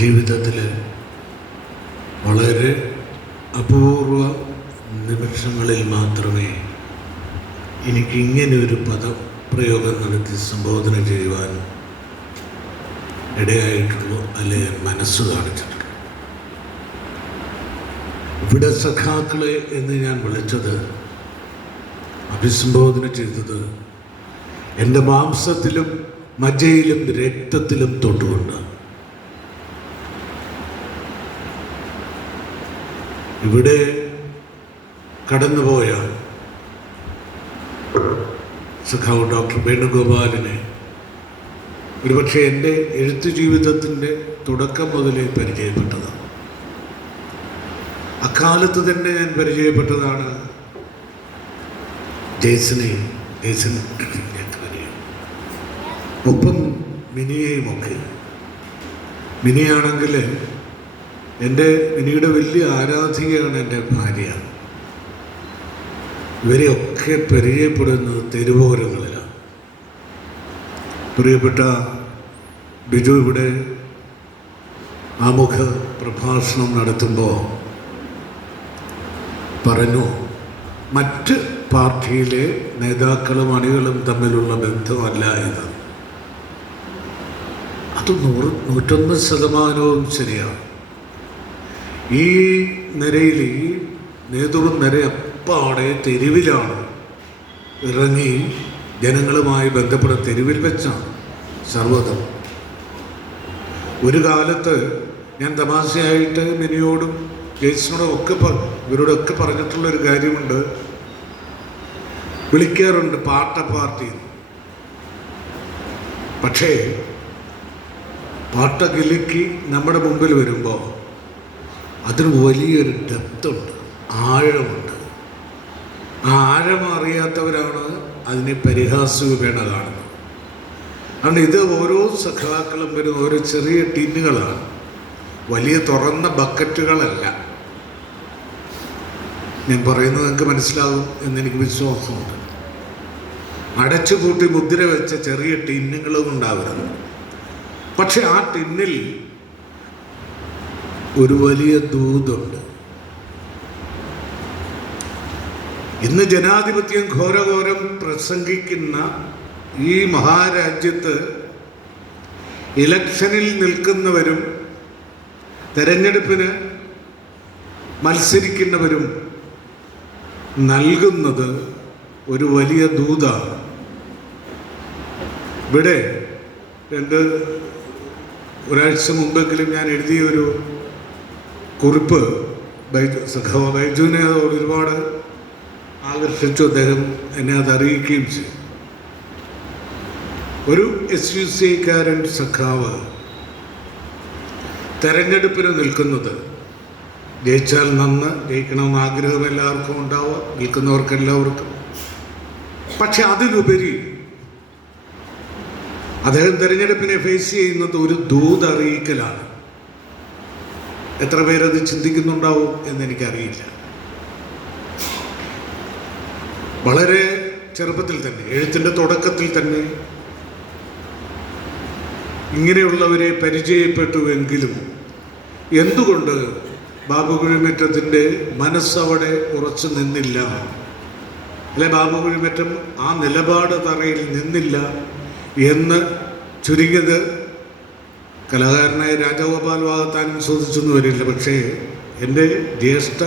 ജീവിതത്തിൽ വളരെ അപൂർവ നിമിഷങ്ങളിൽ മാത്രമേ എനിക്കിങ്ങനെ ഒരു പദപ്രയോഗം നടത്തി സംബോധന ചെയ്യുവാൻ ഇടയായിട്ടുള്ളൂ, അല്ലെ മനസ്സ് കാണിച്ചിട്ടുള്ളൂ. ഇവിടെ സഖാക്കളെ എന്ന് ഞാൻ വിളിച്ചത്, അഭിസംബോധന ചെയ്തത് എൻ്റെ മാംസത്തിലും മജ്ജയിലും രക്തത്തിലും തൊട്ടുകൊണ്ട്. ഇവിടെ കടന്നുപോയ സഖാവ് ഡോക്ടർ വേണുഗോപാലിനെ ഒരുപക്ഷെ എൻ്റെ എഴുത്തു ജീവിതത്തിൻ്റെ തുടക്കം മുതലേ പരിചയപ്പെട്ടതാണ്. അക്കാലത്ത് തന്നെ ഞാൻ പരിചയപ്പെട്ടതാണ് ജേസനെയും ഒപ്പം മിനിയെയുമൊക്കെ. മിനിയാണെങ്കിൽ മിനിയുടെ വലിയ ആരാധികയാണ് എൻ്റെ ഭാര്യ. ഇവരെയൊക്കെ പരിചയപ്പെടുന്നത് തെരുവോരങ്ങളിലാണ്. പ്രിയപ്പെട്ട ബിജു ഇവിടെ ആമുഖ പ്രഭാഷണം നടത്തുമ്പോൾ പറഞ്ഞു, മറ്റ് പാർട്ടിയിലെ നേതാക്കളും അണികളും തമ്മിലുള്ള ബന്ധമല്ല ഇത്. അത് 101% ശരിയാണ്. ഈ നിരയിൽ, ഈ നേതൃനിര അപ്പാടെ തെരുവിലാണ് ഇറങ്ങി ജനങ്ങളുമായി ബന്ധപ്പെട്ട തെരുവിൽ വെച്ചാണ് സർവ്വതും. ഒരു കാലത്ത് ഞാൻ തമാശയായിട്ട് മിനിയോടും ജെയ്സനോടും ഒക്കെ ഇവരോടൊക്കെ പറഞ്ഞിട്ടുള്ളൊരു കാര്യമുണ്ട്, വിളിക്കാറുണ്ട് പാട്ട പാർട്ടി. പക്ഷേ പാട്ട കിലുക്കി നമ്മുടെ മുമ്പിൽ വരുമ്പോൾ അതിന് വലിയൊരു ഡെപ്തുണ്ട്, ആഴമുണ്ട്. ആ ആഴം അറിയാത്തവരാണ് അതിനെ പരിഹാസരൂപേണ കാണുന്നത്. അതുകൊണ്ട് ഇത് ഓരോ സഖാക്കളും വരുന്ന ഓരോ ചെറിയ ടിന്നുകളാണ്, വലിയ തുറന്ന ബക്കറ്റുകളല്ല. ഞാൻ പറയുന്നത് നിങ്ങൾക്ക് മനസ്സിലാകും എന്നെനിക്ക് വിശ്വാസമുണ്ട്. അടച്ചുപൂട്ടി മുദ്ര വെച്ച ചെറിയ ടിന്നുകളും ഉണ്ടാവരുത്. പക്ഷെ ആ ടിന്നിൽ ഒരു വലിയ ദൂതുണ്ട്. ഇന്ന് ജനാധിപത്യം ഘോരഘോരം പ്രസംഗിക്കുന്ന ഈ മഹാരാജ്യത്ത് ഇലക്ഷനിൽ നിൽക്കുന്നവരും തെരഞ്ഞെടുപ്പിന് മത്സരിക്കുന്നവരും നൽകുന്നത് ഒരു വലിയ ദൂതാണ്. ഇവിടെ ഒരാഴ്ച മുമ്പെങ്കിലും ഞാൻ എഴുതിയ ഒരു കുറിപ്പ് സഖാവ് ബൈജുവിനെ അതോട് ഒരുപാട് ആകർഷിച്ചു. അദ്ദേഹം എന്നെ അത് അറിയിക്കുകയും ചെയ്തു. ഒരു SUCക്കാരൻ സഖാവ് തെരഞ്ഞെടുപ്പിന് നിൽക്കുന്നത്, ജയിച്ചാൽ നന്ന്, ജയിക്കണമെന്ന് ആഗ്രഹം എല്ലാവർക്കും ഉണ്ടാവുക, നിൽക്കുന്നവർക്കെല്ലാവർക്കും. പക്ഷെ അതിലുപരി അദ്ദേഹം തെരഞ്ഞെടുപ്പിനെ ഫേസ് ചെയ്യുന്നത് ഒരു ദൂതറിയിക്കലാണ്. എത്ര പേരത് ചിന്തിക്കുന്നുണ്ടാവും എന്നെനിക്കറിയില്ല. വളരെ ചെറുപ്പത്തിൽ തന്നെ, എഴുത്തിൻ്റെ തുടക്കത്തിൽ തന്നെ ഇങ്ങനെയുള്ളവരെ പരിചയപ്പെട്ടുവെങ്കിലും എന്തുകൊണ്ട് ബാബു കുഴിമറ്റത്തിൻ്റെ മനസ്സവിടെ ഉറച്ചു നിന്നില്ല, അല്ലെ ബാബു കുഴിമറ്റം ആ നിലപാട് തറയിൽ നിന്നില്ല എന്ന് ചുരുങ്ങിയത് കലാകാരനായ രാജഗോപാൽ വാഗത്താനും ചോദിച്ചൊന്നും വരില്ല. പക്ഷേ എൻ്റെ ജ്യേഷ്ഠ,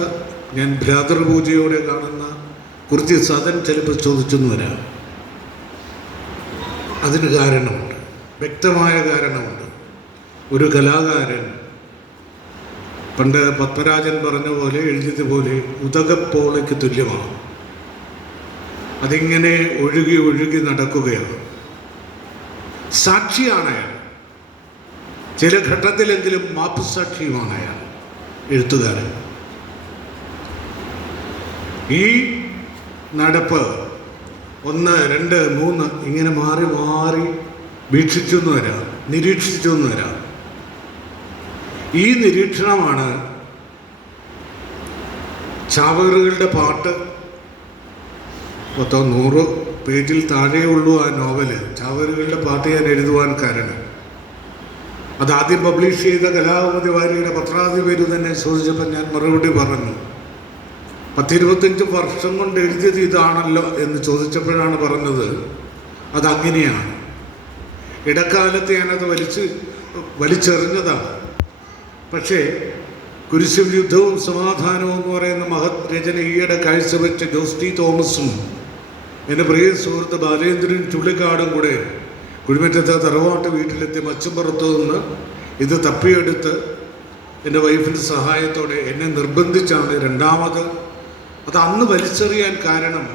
ഞാൻ ഭ്രാതൃപൂജയോടെ കാണുന്ന കുറിച്ച് സദൻ ചിലപ്പോൾ ചോദിച്ചെന്ന് വരാം. അതിന് കാരണമുണ്ട്, വ്യക്തമായ കാരണമുണ്ട്. ഒരു കലാകാരൻ പണ്ട് പത്മരാജൻ പറഞ്ഞ പോലെ, എഴുതിയതുപോലെ ഉദകപ്പോളയ്ക്ക് തുല്യമാണ്. അതിങ്ങനെ ഒഴുകി ഒഴുകി നടക്കുകയാണ്. സാക്ഷിയാണ് അയാൾ, ചില ഘട്ടത്തിലെങ്കിലും മാപ്പ് സാക്ഷിയുമാണ് അയാൾ, എഴുത്തുകാരൻ. ഈ നടപ്പ് 1, 2, 3 ഇങ്ങനെ മാറി മാറി വീക്ഷിച്ചു എന്ന് വരാം, നിരീക്ഷിച്ചു എന്ന് വരാം. ഈ നിരീക്ഷണമാണ് ചാവേറുകളുടെ പാട്ട്. 100 പേജിൽ താഴെയുള്ളൂ ആ നോവല്. ചാവേറുകളുടെ പാട്ട് ഞാൻ എഴുതുവാൻ കാരണം അതാദ്യം പബ്ലിഷ് ചെയ്ത കലാകൗമുദി വാരികയുടെ പത്രാധിപര് തന്നെ ചോദിച്ചപ്പോൾ ഞാൻ മറുപടി പറഞ്ഞു. 10-25 വർഷം കൊണ്ട് എഴുതിയത് ഇതാണല്ലോ എന്ന് ചോദിച്ചപ്പോഴാണ് പറഞ്ഞത് അതങ്ങനെയാണ്. ഇടക്കാലത്ത് ഞാനത് വലിച്ചെറിഞ്ഞതാണ്. പക്ഷേ കുരിശും യുദ്ധവും സമാധാനവും എന്ന് പറയുന്ന മഹത് രചന ഈയിടെ കാഴ്ചവെച്ച ജോസ് ടി തോമസും എൻ്റെ പ്രിയ സുഹൃത്ത് ബാലേന്ദ്രൻ ചുള്ളിക്കാടും കൂടെ കുഴിമറ്റത്തെ തറവാട്ട് വീട്ടിലെത്തി മച്ചുംപുറത്തു നിന്ന് ഇത് തപ്പിയെടുത്ത് എൻ്റെ വൈഫിൻ്റെ സഹായത്തോടെ എന്നെ നിർബന്ധിച്ചാണ് രണ്ടാമത് അത് അന്ന് വലിച്ചെറിയാൻ കാരണം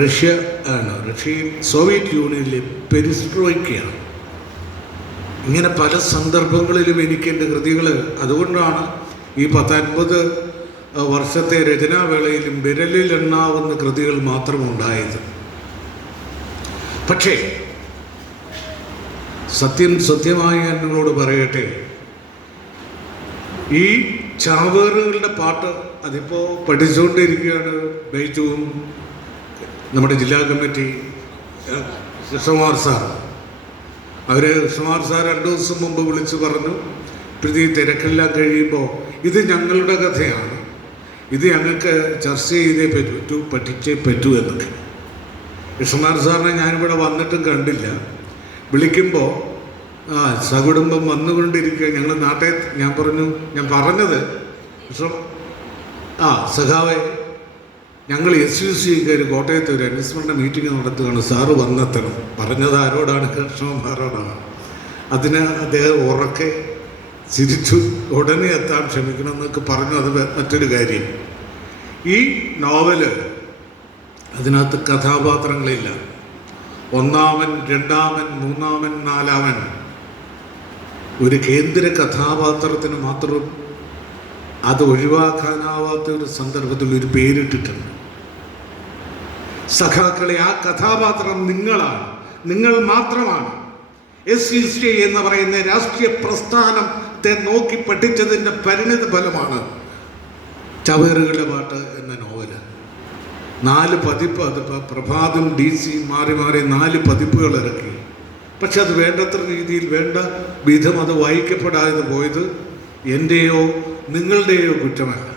റഷ്യ ആണ്. റഷ്യയും സോവിയറ്റ് യൂണിയനിലെ പെരിസ്ട്രോയ്ക്കയാണ്. ഇങ്ങനെ പല സന്ദർഭങ്ങളിലും എനിക്ക് എൻ്റെ കൃതികൾ അതുകൊണ്ടാണ് ഈ 50 വർഷത്തെ രചനാവേളയിലും വിരലിൽ എണ്ണാവുന്ന കൃതികൾ മാത്രമുണ്ടായത്. പക്ഷേ സത്യമായി ഞാൻ നിങ്ങളോട് പറയട്ടെ, ഈ ചാവേറുകളുടെ പാട്ട് അതിപ്പോൾ പഠിച്ചുകൊണ്ടിരിക്കുകയാണ് ബൈജുവും നമ്മുടെ ജില്ലാ committee Krishnakumar sir. Krishnakumar sir 2 ദിവസം മുമ്പ് വിളിച്ച് പറഞ്ഞു, പ്രതി തിരക്കെല്ലാം കഴിയുമ്പോൾ ഇത് ഞങ്ങളുടെ കഥയാണ്, ഇത് ഞങ്ങൾക്ക് ചർച്ച ചെയ്തേ പറ്റൂ, പഠിച്ചേ പറ്റൂ എന്നൊക്കെ. കൃഷ്ണകുമാർ സാറിനെ ഞാനിവിടെ വന്നിട്ടും കണ്ടില്ല. വിളിക്കുമ്പോൾ സകുടുംബം വന്നുകൊണ്ടിരിക്കുക ഞങ്ങൾ നാട്ടിൽ. ഞാൻ പറഞ്ഞത് സഖാവെ, ഞങ്ങൾ SUCക്കാർ കോട്ടയത്ത് ഒരു അനുസ്മരണ മീറ്റിംഗ് നടത്തുകയാണ്, സാറ് വന്നെത്തണം. പറഞ്ഞത് ആരോടാണ്? കൃഷ്ണകുമാരോടാണ്. അതിന് അദ്ദേഹം ഉറക്കെ ചിരിച്ചു, ഉടനെ എത്താൻ ക്ഷമിക്കണം എന്നൊക്കെ പറഞ്ഞു. അത് മറ്റൊരു കാര്യം. ഈ നോവല് അതിനകത്ത് കഥാപാത്രങ്ങളില്ല. 1-ാമൻ, 2-ാമൻ, 3-ാമൻ, 4-ാമൻ ഒരു കേന്ദ്ര കഥാപാത്രത്തിന് മാത്രം അത് ഒഴിവാക്കാനാവാത്ത ഒരു സന്ദർഭത്തിൽ ഒരു പേരിട്ടിട്ടുണ്ട്. സഖാക്കളെ, ആ കഥാപാത്രം നിങ്ങളാണ്, നിങ്ങൾ മാത്രമാണ്. SUC എന്ന് പറയുന്ന രാഷ്ട്രീയ പ്രസ്ഥാനത്തെ നോക്കി പഠിച്ചതിൻ്റെ പരിണിത ഫലമാണ് ചവേറുകളുടെ പാട്ട് എന്ന നോവല്. 4 പതിപ്പ്, അത് പ്രഭാതും DC മാറി 4 പതിപ്പുകൾ ഇറക്കി. പക്ഷെ അത് വേണ്ടത്ര രീതിയിൽ വേണ്ട വിധം അത് വായിക്കപ്പെടാതെ പോയത് എൻ്റെയോ നിങ്ങളുടെയോ കുറ്റമല്ല,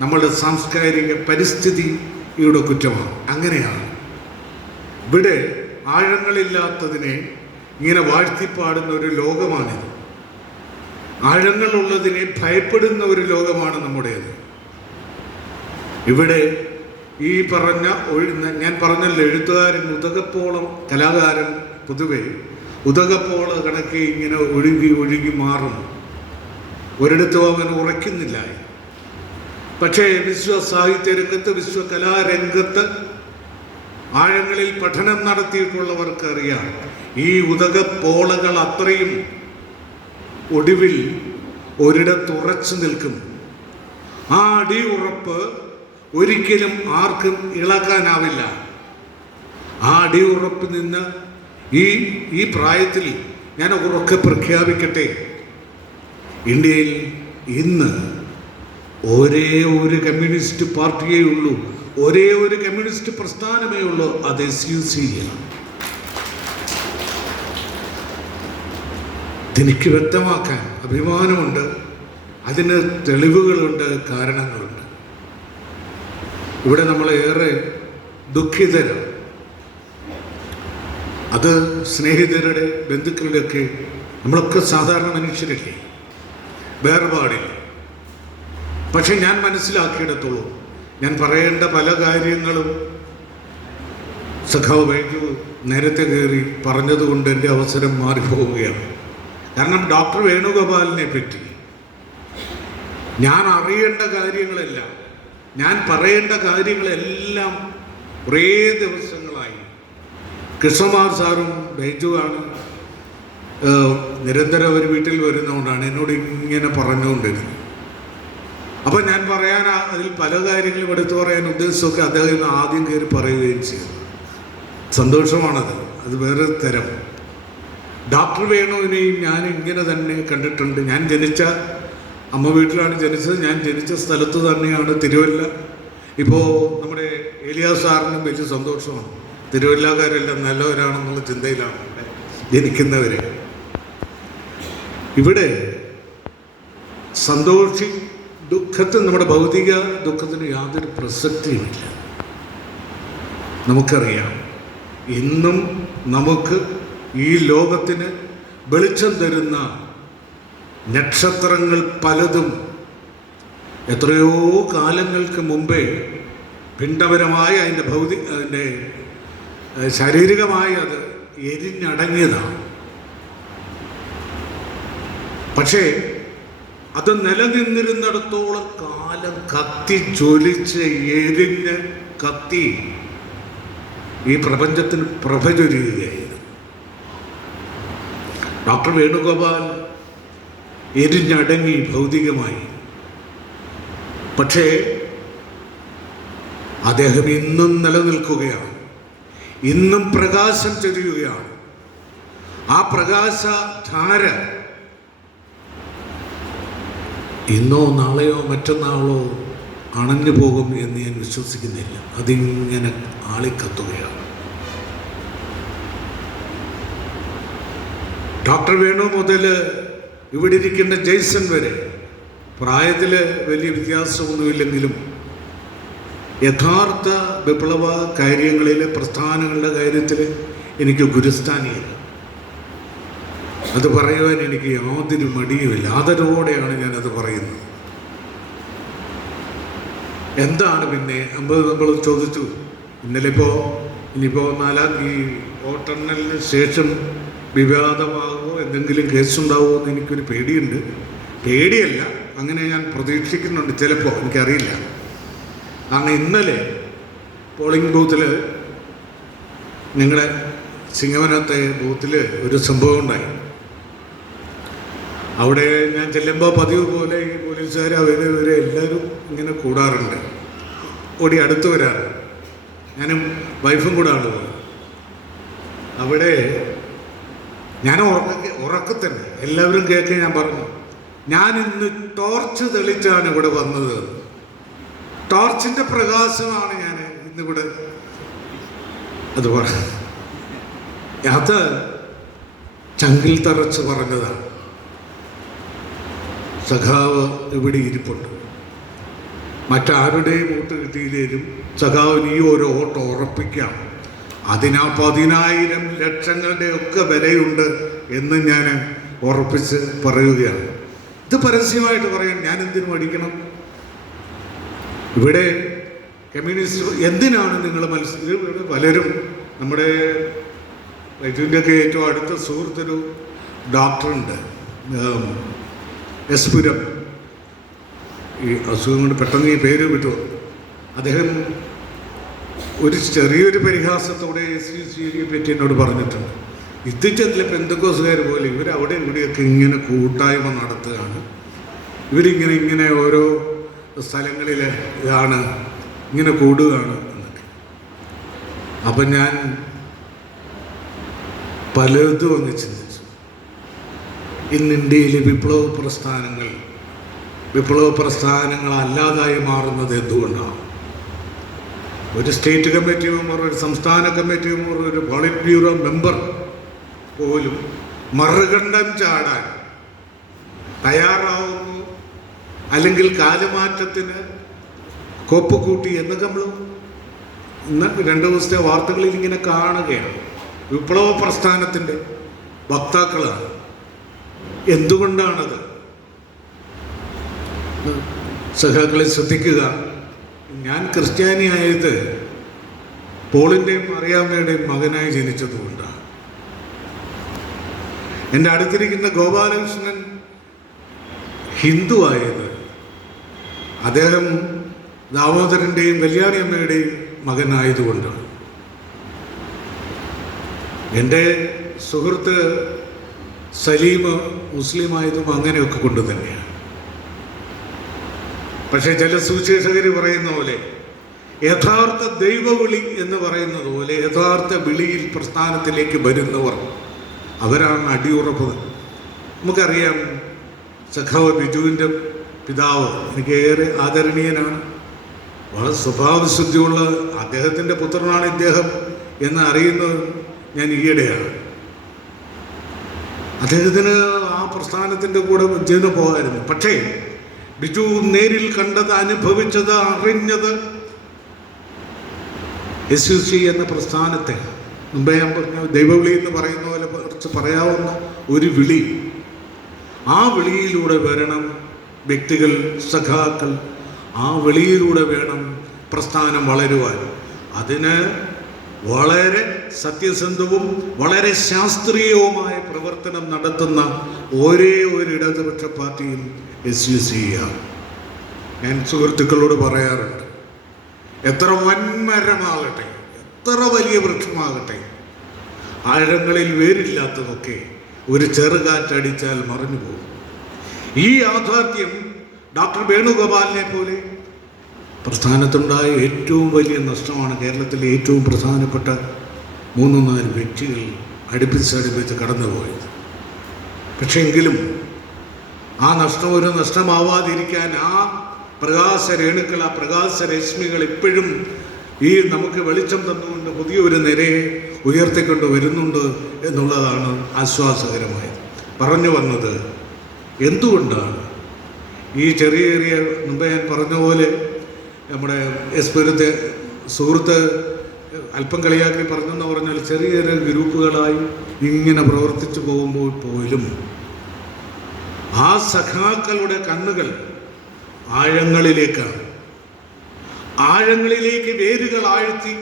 നമ്മളുടെ സാംസ്കാരിക പരിസ്ഥിതിയുടെ കുറ്റമാണ്. അങ്ങനെയാണ് ഇവിടെ ആഴങ്ങളില്ലാത്തതിനെ ഇങ്ങനെ വാഴ്ത്തിപ്പാടുന്ന ഒരു ലോകമാണിത്. ആഴങ്ങളുള്ളതിനെ ഭയപ്പെടുന്ന ഒരു ലോകമാണ് നമ്മുടേത്. ഇവിടെ ഈ ഞാൻ പറഞ്ഞല്ലോ, എഴുത്തുകാരൻ ഉദകപ്പോളം, കലാകാരൻ പൊതുവെ ഉദകപ്പോള കണക്കെ ഇങ്ങനെ ഒഴുകി മാറും. ഒരിടത്തും അവൻ ഉറയ്ക്കുന്നില്ല. പക്ഷേ വിശ്വസാഹിത്യ രംഗത്ത്, വിശ്വകലാരംഗത്ത് ആഴങ്ങളിൽ പഠനം നടത്തിയിട്ടുള്ളവർക്ക് അറിയാം, ഈ ഉദകപ്പോളകൾ അത്രയും ഒടുവിൽ ഒരിടത്തുറച്ചു നിൽക്കും. ആ അടിയുറപ്പ് ഒരിക്കലും ആർക്കും ഇളക്കാനാവില്ല. ആ അടിയുറപ്പ് നിന്ന് ഈ പ്രായത്തിൽ ഞാൻ ഉറക്കെ പ്രഖ്യാപിക്കട്ടെ, ഇന്ത്യയിൽ ഇന്ന് ഒരേ ഒരു കമ്മ്യൂണിസ്റ്റ് പാർട്ടിയേ ഉള്ളൂ, ഒരേ ഒരു കമ്മ്യൂണിസ്റ്റ് പ്രസ്ഥാനമേ ഉള്ളൂ, അത് SUC ആണ്. ഇതെനിക്ക് വ്യക്തമാക്കാൻ അഭിമാനമുണ്ട്. അതിന് തെളിവുകളുണ്ട്, കാരണങ്ങളുണ്ട്. ഇവിടെ നമ്മളേറെ ദുഃഖിതരാണ്. അത് സ്നേഹിതരുടെ, ബന്ധുക്കളുടെയൊക്കെ, നമ്മളൊക്കെ സാധാരണ മനുഷ്യരല്ലേ, വേർപാടില്ല. പക്ഷെ ഞാൻ മനസ്സിലാക്കിയിടത്തോളം, ഞാൻ പറയേണ്ട പല കാര്യങ്ങളും സഖാവ് ബൈജു നേരത്തെ കയറി പറഞ്ഞതുകൊണ്ട് എൻ്റെ അവസരം മാറിപ്പോവുകയാണ്. കാരണം ഡോക്ടർ വേണുഗോപാലിനെ പറ്റി ഞാൻ അറിയേണ്ട കാര്യങ്ങളെല്ലാം, ഞാൻ പറയേണ്ട കാര്യങ്ങളെല്ലാം കുറേ ദിവസങ്ങളായി കൃഷ്ണകുമാർ സാറും ബൈജുവാണ് നിരന്തരം ഒരു വീട്ടിൽ വരുന്നതുകൊണ്ടാണ് എന്നോട് ഇങ്ങനെ പറഞ്ഞുകൊണ്ടിരുന്നത്. അപ്പോൾ ഞാൻ അതിൽ പല കാര്യങ്ങളും എടുത്തു പറയാൻ ഉദ്ദേശിച്ചൊക്കെ അദ്ദേഹം ആദ്യം കയറി പറയുകയും ചെയ്തു. സന്തോഷമാണത്, അത് വേറെ തരം. ഡോക്ടർ വേണുവിനെയും ഞാൻ ഇങ്ങനെ തന്നെ കണ്ടിട്ടുണ്ട്. ഞാൻ ജനിച്ച അമ്മ വീട്ടിലാണ് ജനിച്ചത്. ഞാൻ ജനിച്ച സ്ഥലത്ത് തന്നെയാണ് തിരുവല്ല. ഇപ്പോൾ നമ്മുടെ ഏലിയാസ് സാറിനും വലിയ സന്തോഷമാണ്. തിരുവല്ലക്കാരെല്ലാം നല്ലവരാണെന്നുള്ള ചിന്തയിലാണ് ജനിക്കുന്നവർ. ഇവിടെ ദുഃഖത്തിന്, നമ്മുടെ ഭൗതിക ദുഃഖത്തിന് യാതൊരു പ്രസക്തിയുമില്ല. നമുക്കറിയാം, ഇന്നും നമുക്ക് ഈ ലോകത്തിന് വെളിച്ചം തരുന്ന നക്ഷത്രങ്ങൾ പലതും എത്രയോ കാലങ്ങൾക്ക് മുമ്പേ പിണ്ഡപരമായ അതിൻ്റെ ശാരീരികമായി അത് എരിഞ്ഞടങ്ങിയതാണ്. പക്ഷേ അത് നിലനിന്നിരുന്നിടത്തോളം കാലം കത്തി ജ്വലിച്ച് എരിഞ്ഞ് കത്തി ഈ പ്രപഞ്ചത്തിന് പ്രഭ ചൊരിയുകയായിരുന്നു. ഡോക്ടർ വേണുഗോപാൽ എരിഞ്ഞടങ്ങി ഭൗതികമായി. പക്ഷേ അദ്ദേഹം ഇന്നും നിലനിൽക്കുകയാണ്, ഇന്നും പ്രകാശം ചൊരിയുകയാണ്. ആ പ്രകാശധാര ഇന്നോ നാളെയോ മറ്റന്നാളോ അണഞ്ഞു പോകും എന്ന് ഞാൻ വിശ്വസിക്കുന്നില്ല. അതിങ്ങനെ ആളിക്കത്തുകയാണ്. ഡോക്ടർ വേണു മുതൽ ഇവിടെ ഇരിക്കുന്ന ജെയ്സൺ വരെ പ്രായത്തിൽ വലിയ വ്യത്യാസമൊന്നുമില്ലെങ്കിലും യഥാർത്ഥ വിപ്ലവ കാര്യങ്ങളിലെ പ്രസ്ഥാനങ്ങളുടെ കാര്യത്തിൽ എനിക്ക് ഗുരുസ്ഥാനിയില്ല. അത് പറയുവാൻ എനിക്ക് യാതൊരു മടിയുമില്ല. ആദരവോടെയാണ് ഞാനത് പറയുന്നത്. എന്താണ് പിന്നെ നമ്മൾ ചോദിച്ചു, ഇനിയിപ്പോൾ ഈ വോട്ടെണ്ണലിന് ശേഷം വിവാദമാകുമോ, എന്തെങ്കിലും കേസുണ്ടാവുമോ എന്ന് എനിക്കൊരു പേടിയുണ്ട്. പേടിയല്ല, അങ്ങനെ ഞാൻ പ്രതീക്ഷിക്കുന്നുണ്ട്. ചിലപ്പോൾ എനിക്കറിയില്ല. കാരണം ഇന്നലെ പോളിംഗ് ബൂത്തിൽ, ഞങ്ങളുടെ സിംഗവനത്തെ ബൂത്തിൽ ഒരു സംഭവം ഉണ്ടായി. അവിടെ ഞാൻ ചെല്ലുമ്പോൾ പതിവ് പോലെ ഈ പോലീസുകാർ അവരെ എല്ലാവരും ഇങ്ങനെ കൂടാറുണ്ട്, ഓടി അടുത്ത് വരാറ്. ഞാനും വൈഫും കൂടെ ആണ് പോയത്. അവിടെ ഞാൻ ഉറക്കത്തന്നെ എല്ലാവരും കേൾക്കാൻ ഞാൻ പറഞ്ഞു, ഞാൻ ഇന്ന് ടോർച്ച് തെളിച്ചാണ് ഇവിടെ വന്നത്. ടോർച്ചിൻ്റെ പ്രകാശമാണ് ഞാൻ ഇന്നിവിടെ. അത് ചങ്കിൽ തറച്ച് പറഞ്ഞതാണ്. സഖാവ് ഇവിടെ ഇരിപ്പുണ്ട്. മറ്റാരുടെയും വോട്ട് കിട്ടിയില്ലേലും സഖാവിന് ഈ ഒരു വോട്ട് ഉറപ്പിക്കാം. 10,000 ലക്ഷങ്ങളുടെ ഒക്കെ വിലയുണ്ട് എന്ന് ഞാൻ ഉറപ്പിച്ച് പറയുകയാണ്. ഇത് പരസ്യമായിട്ട് പറയാൻ ഞാൻ എന്തിനു മടിക്കണം? ഇവിടെ കമ്മ്യൂണിസ്റ്റ് എന്തിനാണ് നിങ്ങൾ ഇവിടെ പലരും, നമ്മുടെ വൈദ്യുതിൻ്റെയൊക്കെ ഏറ്റവും അടുത്ത സുഹൃത്തൊരു ഡോക്ടറുണ്ട്, എസ്പുരം. ഈ അസുഖം കൊണ്ട് പെട്ടെന്ന് ഈ പേര് വിട്ടു. അദ്ദേഹം ഒരു ചെറിയൊരു പരിഹാസത്തോടെ SCCയെ പറ്റി എന്നോട് പറഞ്ഞിട്ടുണ്ട്. ഇതിൽ പെന്തക്കോസുകാർ പോലെ ഇവരവിടെ ഇവിടെയൊക്കെ ഇങ്ങനെ കൂട്ടായ്മ നടത്തുകയാണ്, ഇവരിങ്ങനെ ഓരോ സ്ഥലങ്ങളിൽ ഇങ്ങനെ കൂടുകയാണ് എന്നൊക്കെ. അപ്പം ഞാൻ പലതും അങ്ങ് ചിന്തിച്ചു. ഇന്ന് ഇന്ത്യയിലെ വിപ്ലവ പ്രസ്ഥാനങ്ങൾ അല്ലാതായി മാറുന്നത് എന്തുകൊണ്ടാണ്? ഒരു സ്റ്റേറ്റ് കമ്മിറ്റി മെമ്പർ, ഒരു സംസ്ഥാന കമ്മിറ്റി മെമ്പർ, ഒരു പോളിറ്റ് ബ്യൂറോ മെമ്പർ പോലും മറുകണ്ഠം ചാടാൻ തയ്യാറാവുന്നു, അല്ലെങ്കിൽ കാലമാറ്റത്തിന് കോപ്പ് കൂട്ടി എന്നൊക്കെ നമ്മൾ ഇന്ന് 2 ദിവസത്തെ വാർത്തകളിൽ ഇങ്ങനെ കാണുകയാണ്. വിപ്ലവ പ്രസ്ഥാനത്തിൻ്റെ വക്താക്കളാണ്. എന്തുകൊണ്ടാണത്? സഖാക്കളെ ശ്രദ്ധിക്കുക. ഞാൻ ക്രിസ്ത്യാനിയായത് പോളിൻ്റെയും അറിയാമ്മയുടെയും മകനായി ജനിച്ചതുകൊണ്ടാണ്. എൻ്റെ അടുത്തിരിക്കുന്ന ഗോപാലകൃഷ്ണൻ ഹിന്ദു ആയത് അദ്ദേഹം ദാമോദരൻ്റെയും കല്യാണിയമ്മയുടെയും മകനായതുകൊണ്ടാണ്. എൻ്റെ സുഹൃത്ത് സലീം മുസ്ലിം ആയതും അങ്ങനെയൊക്കെ കൊണ്ട് തന്നെയാണ്. പക്ഷേ ചില സുവിശേഷകർ പറയുന്ന പോലെ, യഥാർത്ഥ ദൈവവിളി എന്ന് പറയുന്നത് പോലെ യഥാർത്ഥ വിളിയിൽ പ്രസ്ഥാനത്തിലേക്ക് വരുന്നവർ അവരാണ് അടിയുറപ്പ്. നമുക്കറിയാം, സഖാവ് ബിജുവിൻ്റെ പിതാവ് എനിക്ക് ഏറെ ആദരണീയനാണ്, വളരെ സ്വഭാവശുദ്ധിയുള്ള അദ്ദേഹത്തിൻ്റെ പുത്രനാണ് ഇദ്ദേഹം എന്ന് അറിയുന്നത് ഞാൻ ഈയിടെയാണ്. അദ്ദേഹത്തിന് ആ പ്രസ്ഥാനത്തിൻ്റെ കൂടെ ചെയ്തു പോകാമായിരുന്നു. പക്ഷേ ബിജു നേരിൽ കണ്ടത്, അനുഭവിച്ചത്, അറിഞ്ഞത് SUC എന്ന പ്രസ്ഥാനത്തെ, മുമ്പേ ഞാൻ പറഞ്ഞു ദൈവവിളി എന്ന് പറയുന്ന പോലെ കുറച്ച് പറയാവുന്ന ഒരു വിളി, ആ വിളിയിലൂടെ വരണം വ്യക്തികൾ, സഖാക്കൾ, ആ വിളിയിലൂടെ വേണം പ്രസ്ഥാനം വളരുവാൻ. അതിന് വളരെ സത്യസന്ധവും വളരെ ശാസ്ത്രീയവുമായ പ്രവർത്തനം നടത്തുന്ന ഒരേ ഒരു ഇടതുപക്ഷ പാർട്ടിയും SUC ആണ്. ഞാൻ സുഹൃത്തുക്കളോട് പറയാറുണ്ട്, എത്ര വൻമരമാകട്ടെ, എത്ര വലിയ വൃക്ഷമാകട്ടെ, ആഴങ്ങളിൽ വേരില്ലാത്തതൊക്കെ ഒരു ചെറുകാറ്റടിച്ചാൽ മറിഞ്ഞു പോകും. ഈ യാഥാർത്ഥ്യം ഡോക്ടർ വേണുഗോപാലിനെ പോലെ പ്രസ്ഥാനത്തുണ്ടായ ഏറ്റവും വലിയ നഷ്ടമാണ്. കേരളത്തിലെ ഏറ്റവും പ്രധാനപ്പെട്ട 3-4 വ്യക്തികൾ അടുപ്പിച്ച് കടന്നുപോയത്. പക്ഷേ എങ്കിലും ആ നഷ്ടം ഒരു നഷ്ടമാവാതിരിക്കാൻ ആ പ്രകാശരേണുക്കൾ, ആ പ്രകാശരശ്മികൾ ഇപ്പോഴും ഈ നമുക്ക് വെളിച്ചം തന്നുകൊണ്ട് പുതിയൊരു നിരയെ ഉയർത്തിക്കൊണ്ട് വരുന്നുണ്ട് എന്നുള്ളതാണ് ആശ്വാസകരമായത്. പറഞ്ഞു വന്നത്, എന്തുകൊണ്ടാണ് ഈ ചെറിയ ചെറിയ, മുമ്പ് ഞാൻ പറഞ്ഞ പോലെ നമ്മുടെ എസ്പിരത്തെ സുഹൃത്ത് അല്പം കളിയാക്കി പറഞ്ഞെന്ന് പറഞ്ഞാൽ, ചെറിയ ചെറിയ ഗ്രൂപ്പുകളായി ഇങ്ങനെ പ്രവർത്തിച്ചു പോകുമ്പോൾ പോലും ആ സഖാക്കളുടെ കണ്ണുകൾ ആഴങ്ങളിലേക്കാണ്. ആഴങ്ങളിലേക്ക് വേരുകൾ ആഴ്ത്തി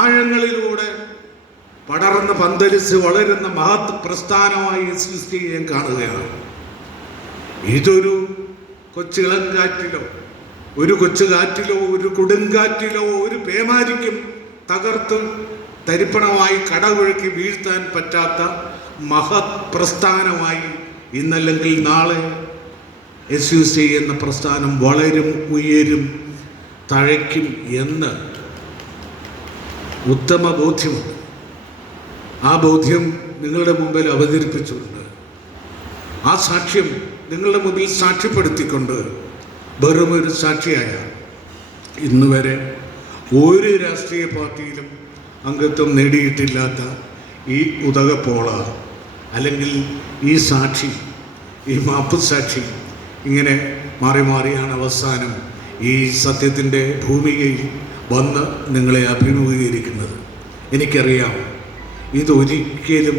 ആഴങ്ങളിലൂടെ പടർന്ന് പന്തലിച്ച് വളരുന്ന മഹത് പ്രസ്ഥാനമായി SUC ഞാൻ കാണുകയാണ്. ഇതൊരു കൊച്ചിളം കാറ്റിലോ, ഒരു കൊച്ചുകാറ്റിലോ, ഒരു കൊടുങ്കാറ്റിലോ, ഒരു പേമാരിക്കും തകർത്ത് തരിപ്പണമായി കടകൊഴുക്കി വീഴ്ത്താൻ പറ്റാത്ത മഹത് പ്രസ്ഥാനമായി ഇന്നല്ലെങ്കിൽ നാളെ SUC എന്ന പ്രസ്ഥാനം വളരും, ഉയരും, തഴയ്ക്കും എന്ന് ഉത്തമ ബോധ്യമുണ്ട്. ആ ബോധ്യം നിങ്ങളുടെ മുമ്പിൽ അവതരിപ്പിച്ചുകൊണ്ട്, ആ സാക്ഷ്യം നിങ്ങളുടെ മുമ്പിൽ സാക്ഷ്യപ്പെടുത്തിക്കൊണ്ട്, വെറുമൊരു സാക്ഷിയായ, ഇന്ന് വരെ ഒരു രാഷ്ട്രീയ പാർട്ടിയിലും അംഗത്വം നേടിയിട്ടില്ലാത്ത ഈ ഉദകപ്പോള, അല്ലെങ്കിൽ ഈ സാക്ഷി, ഈ മാപ്പ് സാക്ഷി ഇങ്ങനെ മാറി മാറിയാണ് അവസാനം ഈ സത്യത്തിൻ്റെ ഭൂമികയിൽ വന്ന് നിങ്ങളെ അഭിമുഖീകരിക്കുന്നത്. എനിക്കറിയാം, ഇതൊരിക്കലും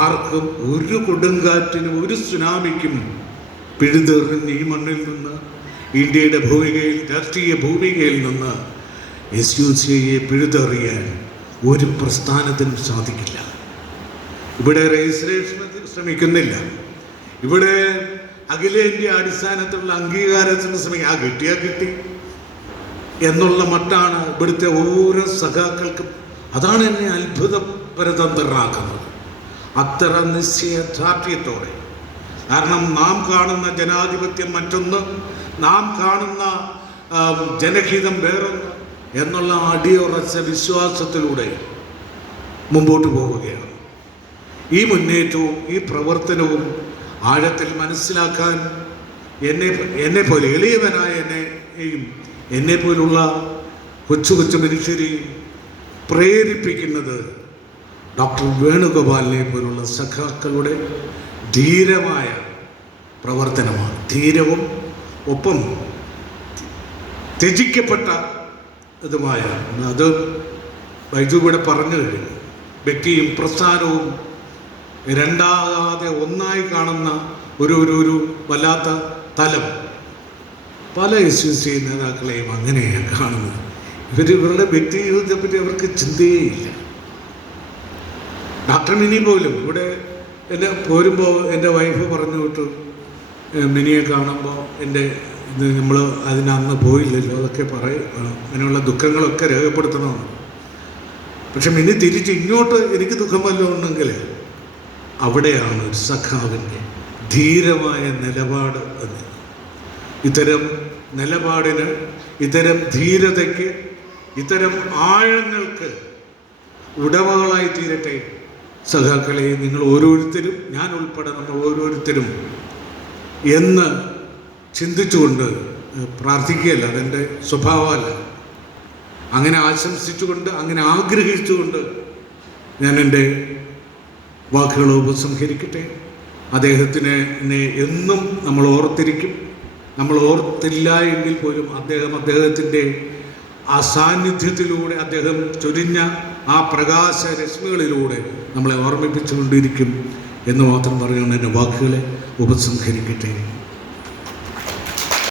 ആർക്കും, ഒരു കൊടുങ്കാറ്റിനും ഒരു സുനാമിക്കും പിഴുതെറിഞ്ഞ് ഈ മണ്ണിൽ നിന്ന്, ഇന്ത്യയുടെ ഭൂമികയിൽ, രാഷ്ട്രീയ ഭൂമികയിൽ നിന്ന് SUCയെ പിഴുതെറിയാൻ ഒരു പ്രസ്ഥാനത്തിനും സാധിക്കില്ല. ഇവിടെ രജിസ്ട്രേഷൻ ശ്രമിക്കുന്നില്ല, ഇവിടെ അഖിലേന്ത്യാ അടിസ്ഥാനത്തിലുള്ള അംഗീകാരത്തിന് ശ്രമിക്കുക. കിട്ടിയാൽ കിട്ടി എന്നുള്ള മട്ടാണ് ഇവിടുത്തെ ഓരോ സഖാക്കൾക്കും. അതാണ് എന്നെ അത്ഭുതപരതന്ത്രനാക്കുന്നത്, അത്ര നിശ്ചയദാർഢ്യത്തോടെ. കാരണം നാം കാണുന്ന ജനാധിപത്യം മറ്റൊന്ന്, നാം കാണുന്ന ജനഹിതം വേറൊന്ന് എന്നുള്ള അടിയുറച്ച വിശ്വാസത്തിലൂടെ മുമ്പോട്ട് പോവുകയാണ്. ഈ മുന്നേറ്റവും ഈ പ്രവർത്തനവും ആഴത്തിൽ മനസ്സിലാക്കാൻ എന്നെപ്പോലെ എളിയവനായ എന്നെയും എന്നെപ്പോലുള്ള കൊച്ചു കൊച്ചു മനുഷ്യരെയും പ്രേരിപ്പിക്കുന്നത് ഡോക്ടർ വേണുഗോപാലിനെ പോലുള്ള സഖാക്കളുടെ ധീരമായ പ്രവർത്തനമാണ്. ധീരവും ഒപ്പം ത്യജിക്കപ്പെട്ട ഇതുമായ, അത് ബൈജു ഇവിടെ പറഞ്ഞു കഴിഞ്ഞു. വ്യക്തിയും പ്രസ്ഥാനവും രണ്ടാകാതെ ഒന്നായി കാണുന്ന ഒരു വല്ലാത്ത തലം പല SUC നേതാക്കളെയും അങ്ങനെയാണ് കാണുന്നത്. ഇവരുടെ വ്യക്തി ജീവിതത്തെപ്പറ്റി അവർക്ക് ചിന്തയേയില്ല. ഡോക്ടർ മിനി പോലും ഇവിടെ എന്നെ പോരുമ്പോൾ എൻ്റെ വൈഫ് പറഞ്ഞു വിട്ടു, മിനിയെ കാണുമ്പോൾ എൻ്റെ ഇത് നമ്മൾ അതിനന്ന് പോയില്ലല്ലോ, അതൊക്കെ അങ്ങനെയുള്ള ദുഃഖങ്ങളൊക്കെ രേഖപ്പെടുത്തണമെന്ന്. പക്ഷെ മിനി തിരിച്ച് ഇങ്ങോട്ട് എനിക്ക് ദുഃഖം വല്ലതും ഉണ്ടെങ്കിൽ അവിടെയാണ് ഒരു സഖാവിൻ്റെ ധീരമായ നിലപാട് എന്ന്. ഇത്തരം നിലപാടിന്, ഇത്തരം ധീരതയ്ക്ക്, ഇത്തരം ആഴങ്ങൾക്ക് ഉടമകളായി തീരട്ടെ സഖാക്കളെ നിങ്ങൾ ഓരോരുത്തരും, ഞാൻ ഉൾപ്പെടെ നമ്മൾ ഓരോരുത്തരും എന്ന് ചിന്തിച്ചുകൊണ്ട് പ്രാർത്ഥിക്കുകയല്ല, അതെൻ്റെ സ്വഭാവമല്ല. അങ്ങനെ ആശംസിച്ചുകൊണ്ട്, അങ്ങനെ ആഗ്രഹിച്ചുകൊണ്ട് ഞാൻ എൻ്റെ വാക്കുകൾ ഉപസംഹരിക്കട്ടെ. അദ്ദേഹത്തിനെ എന്നും നമ്മൾ ഓർത്തിരിക്കും. നമ്മൾ ഓർത്തില്ല എങ്കിൽ പോലും അദ്ദേഹത്തിൻ്റെ ആ സാന്നിധ്യത്തിലൂടെ, അദ്ദേഹം ചൊരിഞ്ഞ ആ പ്രകാശ രശ്മികളിലൂടെ നമ്മളെ ഓർമ്മിപ്പിച്ചുകൊണ്ടിരിക്കും എന്ന് മാത്രം പറഞ്ഞുകൊണ്ട് എൻ്റെ വാക്കുകളെ ഉപസംഹരിക്കട്ടെ.